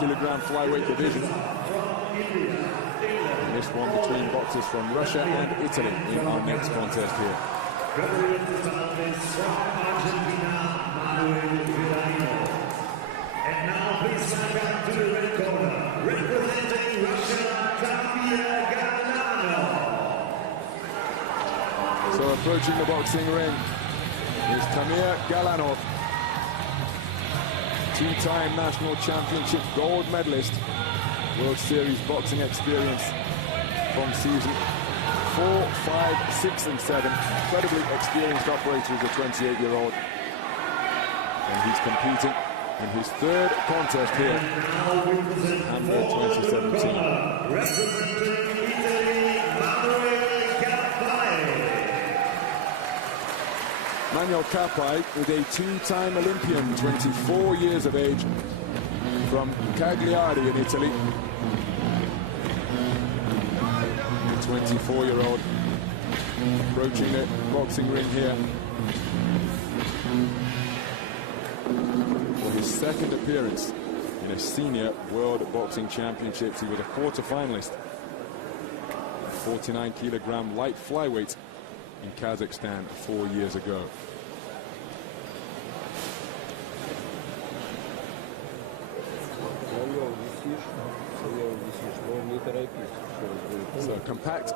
kilogram flyweight division. And this one between boxers from Russia and Italy in our next contest here. And now please stand up to the red corner, representing Russia, Tamir, Galanov. So approaching the boxing ring is Tamir Galanov, two-time national championship gold medalist, World Series boxing experience from season 4, 5, 6, and 7. Incredibly experienced operator as a 28-year-old. And he's competing in his third contest here in Hamburg 2017. Representing Italy, Manuel Cappai. Manuel Cappai is a two-time Olympian, 24 years of age, from Cagliari in Italy. 24-year-old approaching the boxing ring here for his second appearance in a senior World Boxing Championships. He was a quarter-finalist, 49-kilogram light flyweight in Kazakhstan 4 years ago. So compact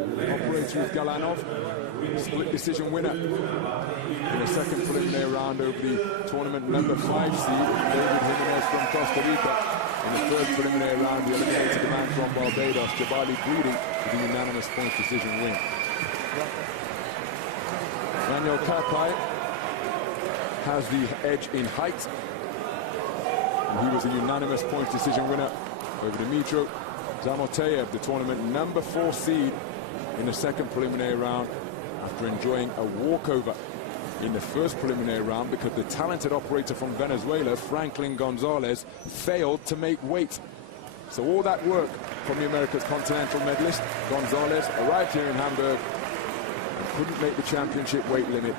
operator is Galanov, split decision winner in the second preliminary round over the tournament number 5 seed, David Jimenez from Costa Rica. In the third preliminary round, he eliminated the man from Barbados, Jabali Breedy, with a unanimous point decision win. Manuel Cappai has the edge in height. And he was a unanimous point decision winner over Dmitro Zamoteyev, the tournament number 4 seed, in the second preliminary round, after enjoying a walkover in the first preliminary round because the talented operator from Venezuela, Franklin Gonzalez, failed to make weight. So all that work from the America's continental medalist, Gonzalez, arrived here in Hamburg and couldn't make the championship weight limit,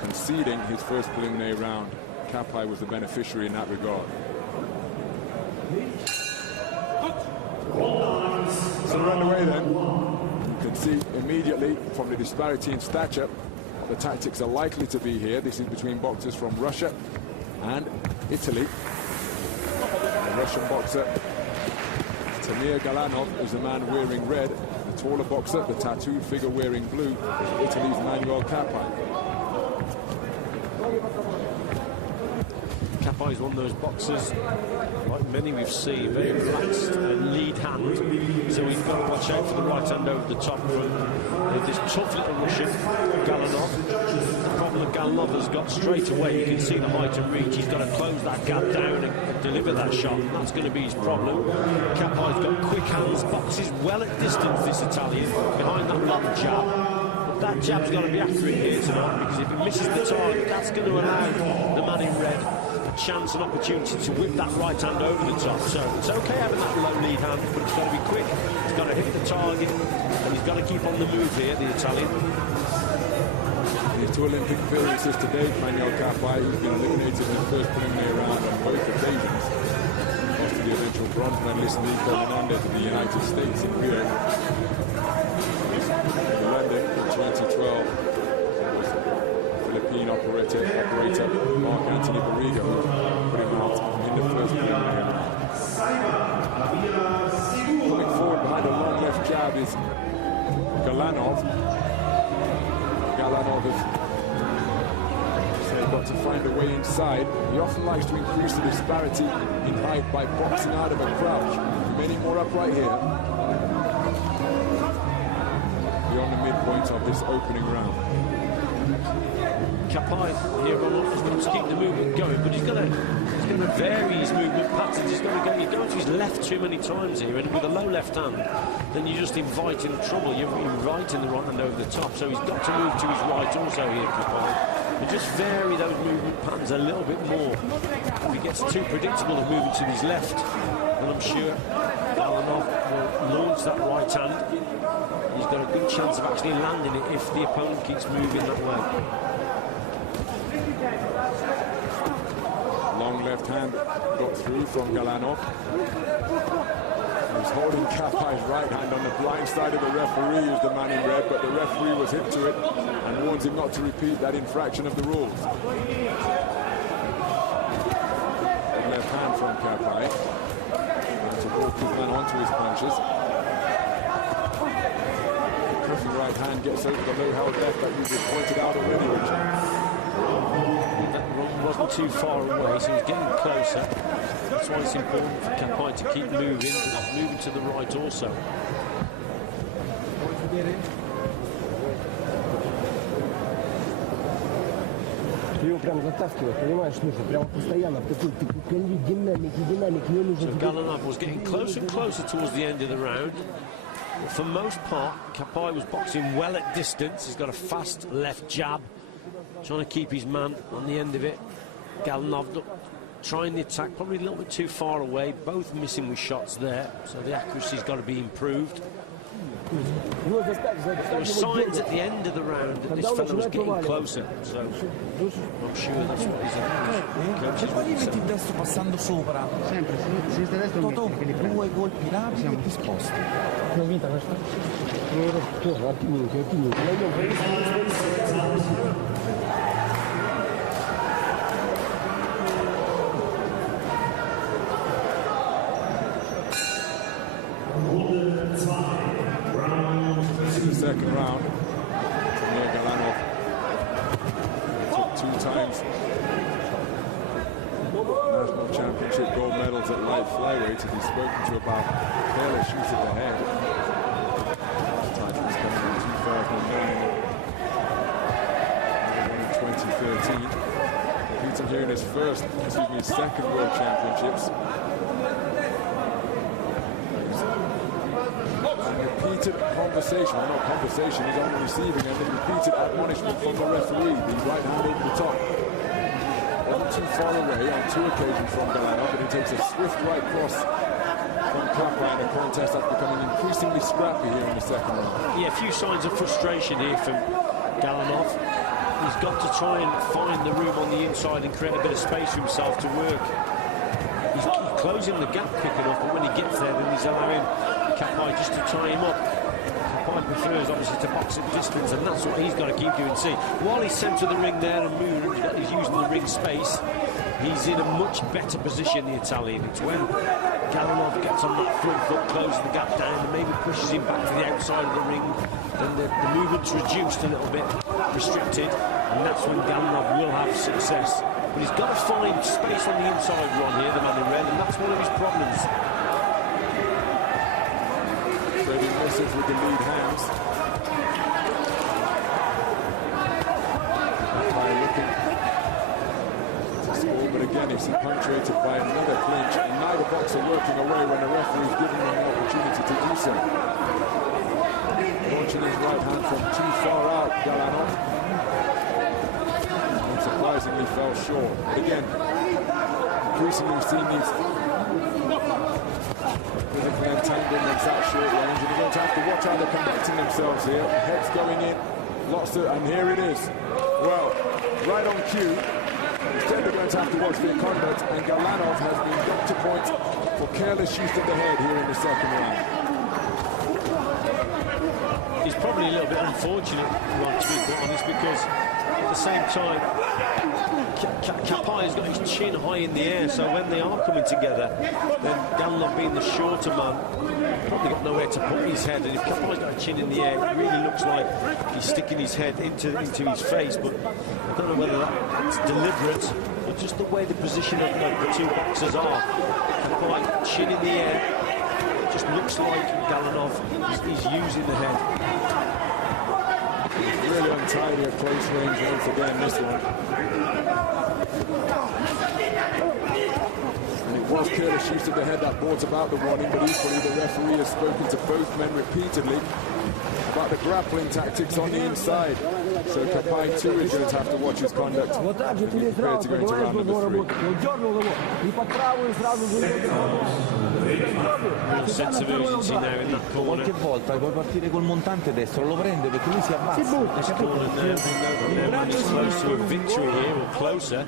conceding his first preliminary round. Cappai was the beneficiary in that regard. So we're underway then. You can see immediately from the disparity in stature, the tactics are likely to be here. This is between boxers from Russia and Italy. The Russian boxer Tamir Galanov is the man wearing red. The taller boxer, the tattooed figure wearing blue, is Italy's Manuel Cappai. Cappai is one of those boxers, like many we've seen, very relaxed lead hand, so he's got to watch out for the right hand over the top from this tough little Russian, Galanov. The problem that Galanov has got straight away, you can see the height and reach, he's got to close that gap down and deliver that shot, and that's going to be his problem. Cappai's got quick hands, boxes well at distance, this Italian, behind that long jab. That jab's got to be accurate here tonight, because if he misses the target, that's going to allow the man in red a chance and opportunity to whip that right hand over the top. So it's okay having that low lead hand, but it's got to be quick, it's got to hit the target, and he's got to keep on the move here, the Italian. His two Olympic appearances to date, Manuel Cappai, who's been eliminated in the first preliminary round on both occasions. Lost to the eventual bronze medalist Nico Hernandez of the United States in Rio. In London in 2012. Philippine operator Mark Anthony Barriga, who put him out in the first preliminary round. Coming forward behind a long left jab is Galanov. Galanov has got to find a way inside. He often likes to increase the disparity in height by boxing out of a crouch. Many more upright here. Beyond the midpoint of this opening round. Cappai here has got to keep the movement going, but he's going to vary his movement patterns. He's going to go to his left too many times here, and with a low left hand, then you're just inviting trouble. You're inviting the right hand over the top, so he's got to move to his right also here, Cappai. And just vary those movement patterns a little bit more. If he gets too predictable of moving to his left, then I'm sure Galanov will launch that right hand. He's got a good chance of actually landing it if the opponent keeps moving that way. Long left left hand got through from Galanov. He's holding Cappai's right hand on the blind side of the referee, who's the man in red, but the referee was hip to it and warns him not to repeat that infraction of the rules. Left hand from Cappai. Trying to walk his man onto his punches. The crossing right hand gets over the low-held left that you just pointed out already, Richard. That wasn't too far away, so he's getting closer. That's why it's important for Cappai to keep moving, but moving to the right also. Его прям затаскивает, понимаешь, нужно прям постоянно такой динамик, не нужно. So Galanov was getting closer and closer towards the end of the round. But for most part, Cappai was boxing well at distance. He's got a fast left jab, trying to keep his man on the end of it. Galanov trying the attack, probably a little bit too far away, both missing with shots there, so the accuracy's got to be improved. There were signs at the end of the round that this fellow was getting closer, so I'm sure that's what his coaches would say. Il destro passando sopra. Sempre, sinistra e destra non Totò, metti, perché li due colpi rapidi e disposti. Ну, видно, что? Тоже активненький. In the second round, Tamir Galanov took 2 times national championship gold medals at light flyweight, and he's spoken to about careless shoot at the head. Title was coming in 2009 and 2013. Competing here in his second world championships. Repeated conversation, well, not conversation, he's on the receiving end, and repeated admonishment from the referee, the right hand over the top. Wasn't too far away on 2 occasions from Galanov, but he takes a swift right cross from Cappai, and the contest that's becoming increasingly scrappy here in the second round. Yeah, a few signs of frustration here from Galanov. He's got to try and find the room on the inside and create a bit of space for himself to work. He's closing the gap quick enough, but when he gets there, then he's allowing Cappai just to tie him up. Cappai prefers obviously to box at distance, and that's what he's got to keep doing. See, while he's centre the ring there and moving, he's using the ring space, he's in a much better position, the Italian. It's when Galanov gets on that front foot, closes the gap down, and maybe pushes him back to the outside of the ring, then the movement's reduced a little bit, restricted, and that's when Galanov will have success. But he's got to find space on the inside one here, the man in red, and that's one of his problems. Ready misses with the lead hands. Cappai looking to score, but again it's punctuated by another clinch, and neither boxer working away when the referee's giving them an opportunity to do so. Launching his right hand from too far out, Galanov. Unsurprisingly fell short. But again, increasingly we've seen these physically entanglements at short range, and you're going to have to watch how they're conducting themselves here. Heads going in, lots of, and here it is. Well, right on cue. Instead they're going to have to watch their conduct, and Galanov has been got to point for careless use of the head here in the second round. He's probably a little bit unfortunate, Ron, to be quite honest, because at the same time, Cappai has got his chin high in the air, so when they are coming together, then Galanov being the shorter man, probably got nowhere to put his head, and if Cappai's got a chin in the air, it really looks like he's sticking his head into his face, but I don't know whether that's deliberate, but just the way the position of the 2 boxers are. Cappai, chin in the air, it just looks like Galanov is using the head. Really untidy at close range once again, this one. And it was careless use of the head that brought about the warning, but equally the referee has spoken to both men repeatedly about the grappling tactics on the inside. So Cappai too is going to have to watch his conduct. Вот так же ты весь Prepared раунд, to go into понимаешь, round его number 3. работу. Он дернул его, и под правую сразу же Real sense of urgency now in that corner. Qualche volta puoi partire col montante destro, lo prende perché lui si abbassa. This corner now is close to a victory here, or closer.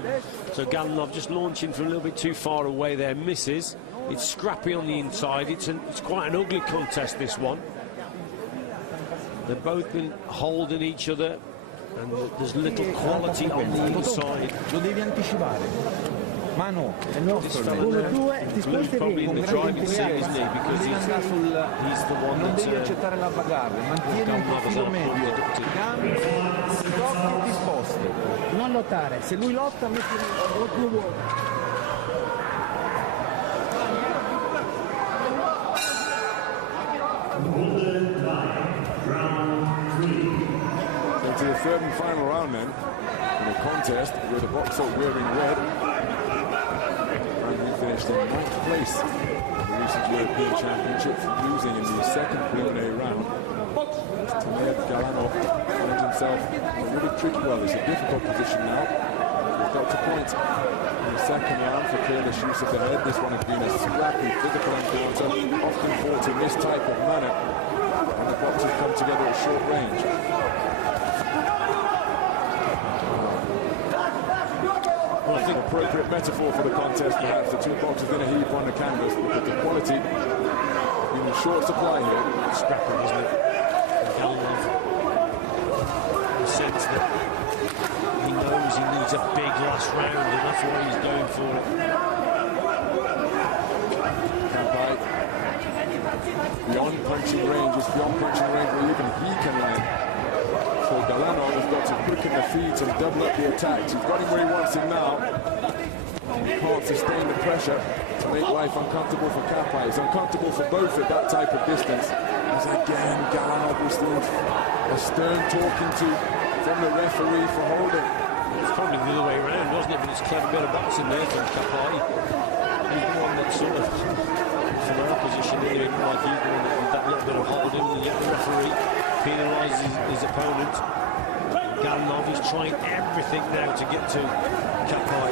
So Galanov just launching from a little bit too far away there, misses. It's scrappy on the inside. It's quite an ugly contest, this one. They've both been holding each other, and there's little quality on the inside. Lo devi anticipare. Manu, è nostro. Blue's probably in the driving seat, isn't he? Because he's the one non that's devi accettare la bagarre, mantieni un profilo medio, gambe, tocchi e disposte. Non lottare, se lui lotta metti lo più vuoi. To the third and final round then, in the contest with the boxer wearing red. And he finished in 9th place in the recent European Championship, losing in the second preliminary round. Tamir Galanov finds himself in a really tricky, well, it's a difficult position now. He's got to point in the second round for careless use of the head. This one has been a scrappy, physical encounter, often fought in this type of manner. And the boxers come together at short range. Well, I think appropriate metaphor for the contest, perhaps the two boxers in a heap on the canvas, because the quality in short supply here. Scrappy, isn't it? Galanov, the sense that he knows he needs a big last round, and that's why he's going for it. Cappai, beyond punching range, it's beyond punching range where even he can land. So Galanov has got to quicken the feet and double up the attacks. He's got him where he wants him now. He can't sustain the pressure to make life uncomfortable for Cappai. It's uncomfortable for both at that type of distance. As again, Galanov receives a stern talking to from the referee for holding. It's probably the other way around, wasn't it? But it's a clever bit of boxing there from Cappai. He's the one that sort of, from our position, anyway, like he's the one that with that little bit of holding, and yet the referee penalises his opponent. Galanov is trying everything now to get to Cappai.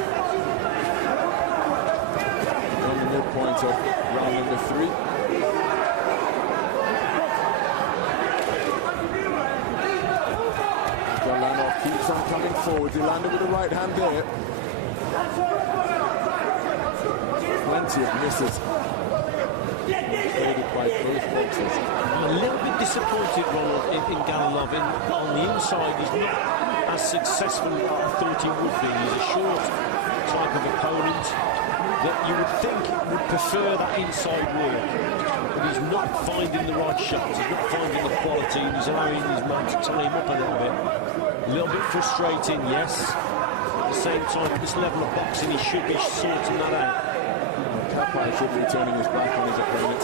On the midpoint of round number 3. Galanov keeps on coming forward. He landed with the right hand there. Plenty of misses. Traded by both boxers. I'm a little bit disappointed, Ronald, in Galanov. On the inside, he's not as successful as I thought he would be. He's a short type of opponent that you would think would prefer that inside work. But he's not finding the right shots, he's not finding the quality, and he's allowing his man to tie him up a little bit. A little bit frustrating, yes. At the same time, at this level of boxing, he should be sorting that out. Cappai should be turning his back on his opponent.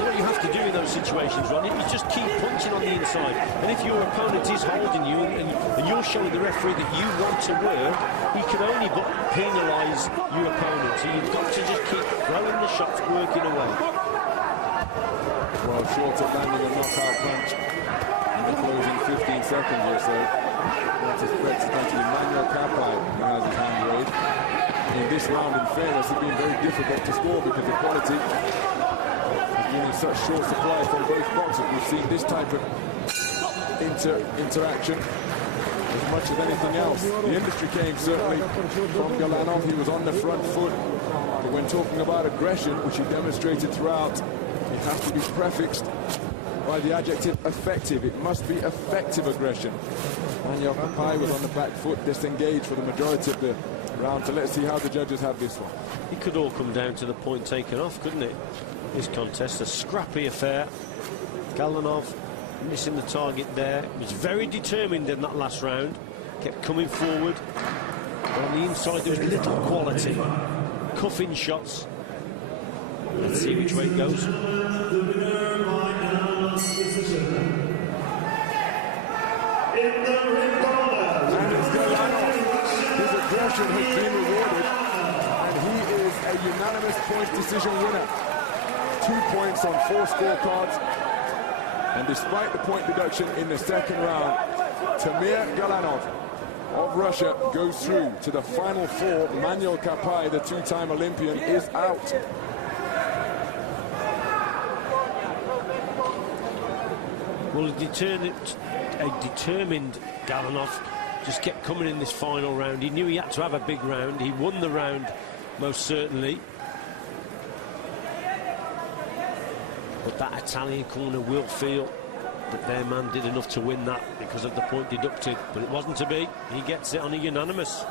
What you have to do in those situations, Ron, you just keep punching on the inside. And if your opponent is holding you and you're showing the referee that you want to work, he can only but penalise your opponent. So you've got to just keep throwing the shots, working away. Well, short of landing a knockout punch in the closing 15 seconds or so. That's his threat to Manuel Cappai, who has his hand raised. In this round, in fairness, it's been very difficult to score because the quality has been in such short supply from both boxers. We've seen this type of interaction as much as anything else. The industry came certainly from Galanov. He was on the front foot. But when talking about aggression, which he demonstrated throughout, it has to be prefixed by the adjective effective. It must be effective aggression. Manuel Cappai was on the back foot, disengaged for the majority of the round. So let's see how the judges have this one. It could all come down to the point taken off, couldn't it? This contest, a scrappy affair. Galanov missing the target there. He was very determined in that last round. Kept coming forward. But on the inside, there was little quality. Cuffing shots. Let's see which way it goes. His aggression has been rewarded, and he is a unanimous points decision winner. 2 points on 4 scorecards. And despite the point deduction in the second round, Tamir Galanov of Russia goes through to the final four. Manuel Cappai, the two-time Olympian, is out. Well, a determined Galanov just kept coming in this final round. He knew he had to have a big round. He won the round, most certainly. But that Italian corner will feel that their man did enough to win that because of the point deducted. But it wasn't to be. He gets it on a unanimous.